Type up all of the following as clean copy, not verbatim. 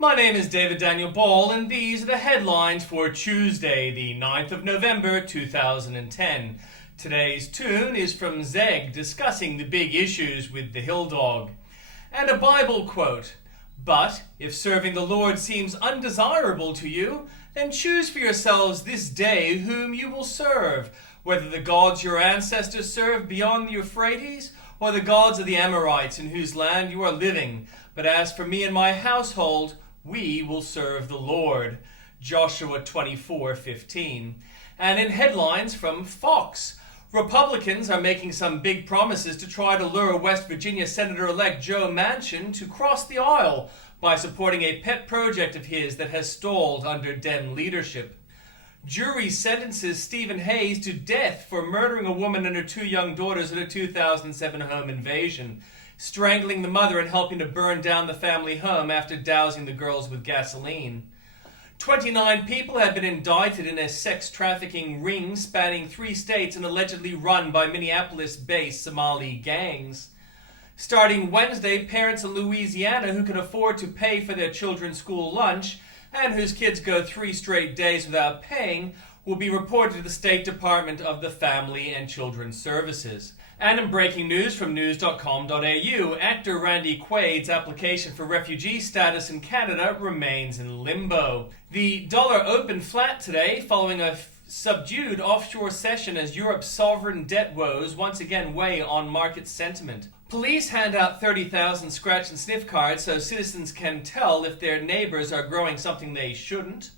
My name is David Daniel Ball, and these are the headlines for Tuesday, the 9th of November, 2010. Today's tune is from Zeg, discussing the big issues with the hill dog. And a Bible quote: "But if serving the Lord seems undesirable to you, then choose for yourselves this day whom you will serve, whether the gods your ancestors served beyond the Euphrates, or the gods of the Amorites in whose land you are living. But as for me and my household, we will serve the Lord." Joshua 24:15. And in headlines from Fox, Republicans are making some big promises to try to lure West Virginia Senator-elect Joe Manchin to cross the aisle by supporting a pet project of his that has stalled under Dem leadership. Jury sentences Stephen Hayes to death for murdering a woman and her two young daughters in a 2007 home invasion, strangling the mother and helping to burn down the family home after dousing the girls with gasoline. 29 people have been indicted in a sex trafficking ring spanning 3 states and allegedly run by Minneapolis-based Somali gangs. Starting Wednesday, parents in Louisiana who can afford to pay for their children's school lunch and whose kids go 3 straight days without paying will be reported to the State Department of the Family and Children's Services. And in breaking news from news.com.au, actor Randy Quaid's application for refugee status in Canada remains in limbo. The dollar opened flat today following a subdued offshore session as Europe's sovereign debt woes once again weigh on market sentiment. Police hand out 30,000 scratch and sniff cards so citizens can tell if their neighbors are growing something they shouldn't.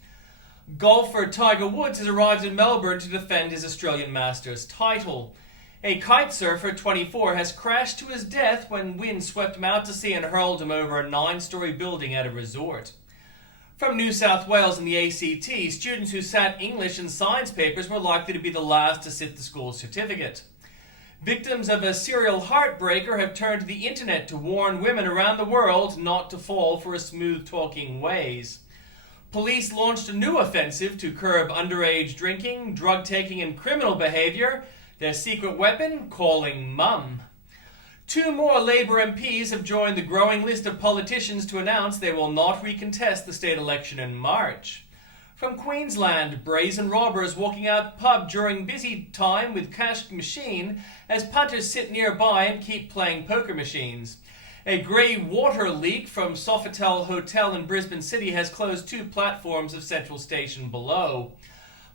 Golfer Tiger Woods has arrived in Melbourne to defend his Australian Masters title. A kite surfer, 24, has crashed to his death when wind swept him out to sea and hurled him over a 9-story building at a resort. From New South Wales and the ACT, students who sat English and science papers were likely to be the last to sit the school certificate. Victims of a serial heartbreaker have turned to the internet to warn women around the world not to fall for a smooth-talking ways. Police launched a new offensive to curb underage drinking, drug-taking, and criminal behavior. Their secret weapon, calling mum. 2 more Labour MPs have joined the growing list of politicians to announce they will not recontest the state election in March. From Queensland, brazen robbers walking out the pub during busy time with cash machine as punters sit nearby and keep playing poker machines. A grey water leak from Sofitel Hotel in Brisbane City has closed 2 platforms of Central Station below.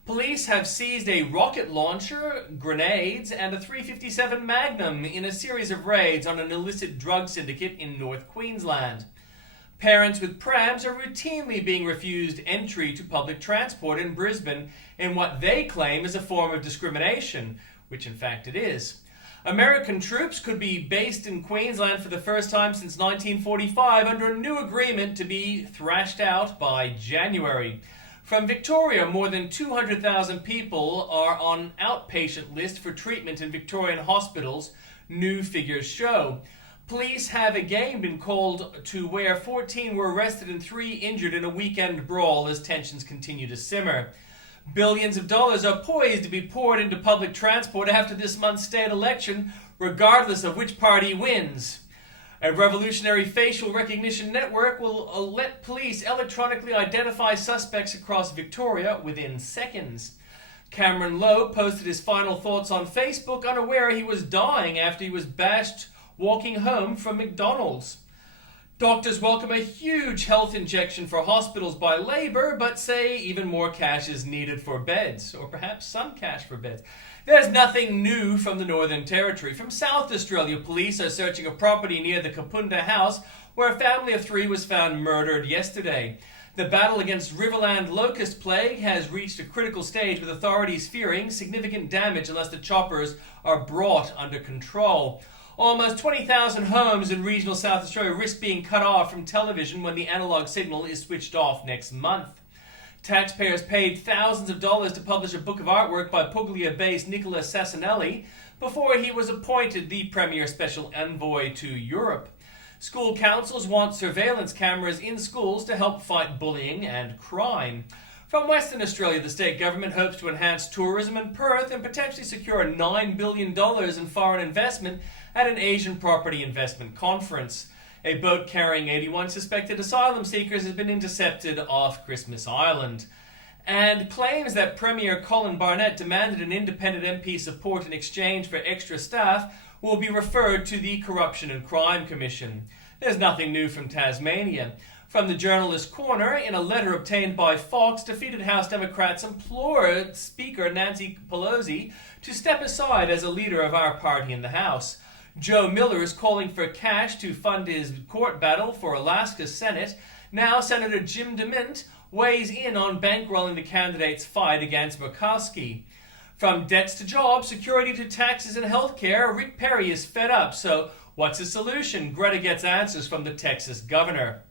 Police have seized a rocket launcher, grenades, and a .357 Magnum in a series of raids on an illicit drug syndicate in North Queensland. Parents with prams are routinely being refused entry to public transport in Brisbane in what they claim is a form of discrimination, which in fact it is. American troops could be based in Queensland for the first time since 1945 under a new agreement to be thrashed out by January. From Victoria, more than 200,000 people are on outpatient list for treatment in Victorian hospitals, new figures show. Police have again been called to where 14 were arrested and 3 injured in a weekend brawl as tensions continue to simmer. Billions of dollars are poised to be poured into public transport after this month's state election, regardless of which party wins. A revolutionary facial recognition network will let police electronically identify suspects across Victoria within seconds. Cameron Lowe posted his final thoughts on Facebook, unaware he was dying after he was bashed walking home from McDonald's. Doctors welcome a huge health injection for hospitals by Labour, but say even more cash is needed for beds, or perhaps some cash for beds. There's nothing new from the Northern Territory. From South Australia, police are searching a property near the Kapunda House where a family of 3 was found murdered yesterday. The battle against Riverland locust plague has reached a critical stage, with authorities fearing significant damage unless the choppers are brought under control. Almost 20,000 homes in regional South Australia risk being cut off from television when the analogue signal is switched off next month. Taxpayers paid thousands of dollars to publish a book of artwork by Puglia-based Nicola Sassanelli before he was appointed the premier special envoy to Europe. School councils want surveillance cameras in schools to help fight bullying and crime. From Western Australia, the state government hopes to enhance tourism in Perth and potentially secure $9 billion in foreign investment at an Asian property investment conference. A boat carrying 81 suspected asylum seekers has been intercepted off Christmas Island. And claims that Premier Colin Barnett demanded an independent MP support in exchange for extra staff will be referred to the Corruption and Crime Commission. There's nothing new from Tasmania. From the Journalist Corner, in a letter obtained by Fox, defeated House Democrats implored Speaker Nancy Pelosi to step aside as a leader of our party in the House. Joe Miller is calling for cash to fund his court battle for Alaska's Senate. Now Senator Jim DeMint weighs in on bankrolling the candidate's fight against Murkowski. From debts to jobs, security to taxes and healthcare, Rick Perry is fed up. So what's the solution? Greta gets answers from the Texas governor.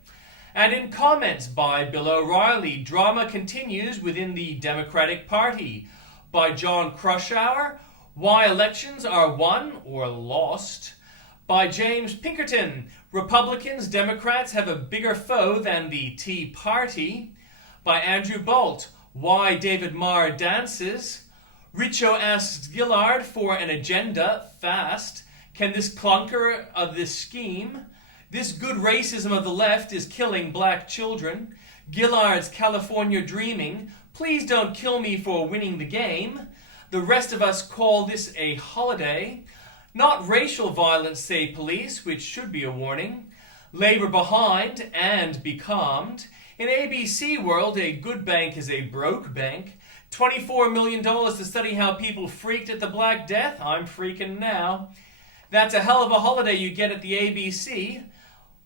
And in comments by Bill O'Reilly, drama continues within the Democratic Party. By John Krushour, why elections are won or lost. By James Pinkerton, Republicans, Democrats have a bigger foe than the Tea Party. By Andrew Bolt, why David Marr dances. Richo asks Gillard for an agenda fast. Can this clunker of this scheme? This good racism of the left is killing black children. Gillard's California dreaming. Please don't kill me for winning the game. The rest of us call this a holiday. Not racial violence, say police, which should be a warning. Labor behind and becalmed. In ABC world, a good bank is a broke bank. $24 million to study how people freaked at the Black Death. I'm freaking now. That's a hell of a holiday you get at the ABC.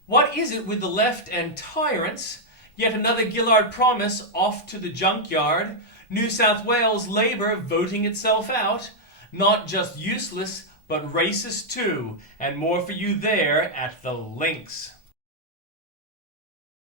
What is it with the left and tyrants? Yet another Gillard promise off to the junkyard. New South Wales Labour voting itself out. Not just useless, but racist too. And more for you there at the links.